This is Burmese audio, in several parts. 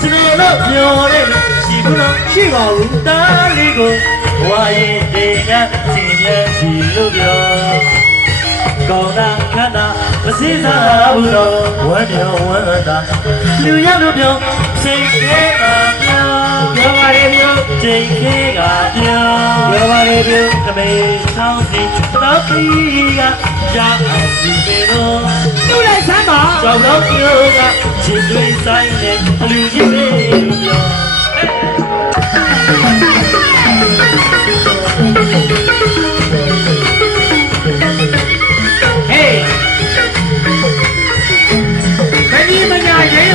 ကျွန်တော်တို့ပြောတဲ့ရှိဘူးနော်ရှိပါဘူးတားလေးကိုဝါရင်တွေကစီရရှိလို့ပြောကောင်းတာခန္ဓာမစည်းစားဘူးတော့ဝမ်းမြော်ဝမ်းသာလူရလို့ပြောစိတ်ထဲမှာပြောပါရဲ့ပြောစိတ်ထဲကပြောပါရဲ့ပြောကမေဆောင်စီတော့ပြီးကကြောက်အောင်ဒီပေတော့လူလိုက်ဆမ်းပါကြောက်တော့ပြောကချစ်တွေဆိုင်နေလူကြီးပဲလို့ပြော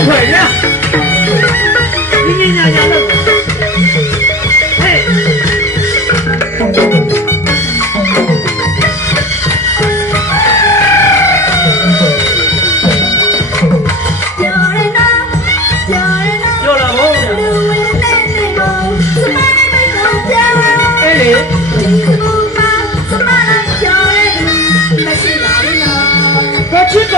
会呀，你娘娘的，嘿，叫人呐，叫人呐，叫了我，路为奶奶梦，怎么来没梦叫？哎哩，金子不发，怎么来叫人？那是哪里呢？我去过。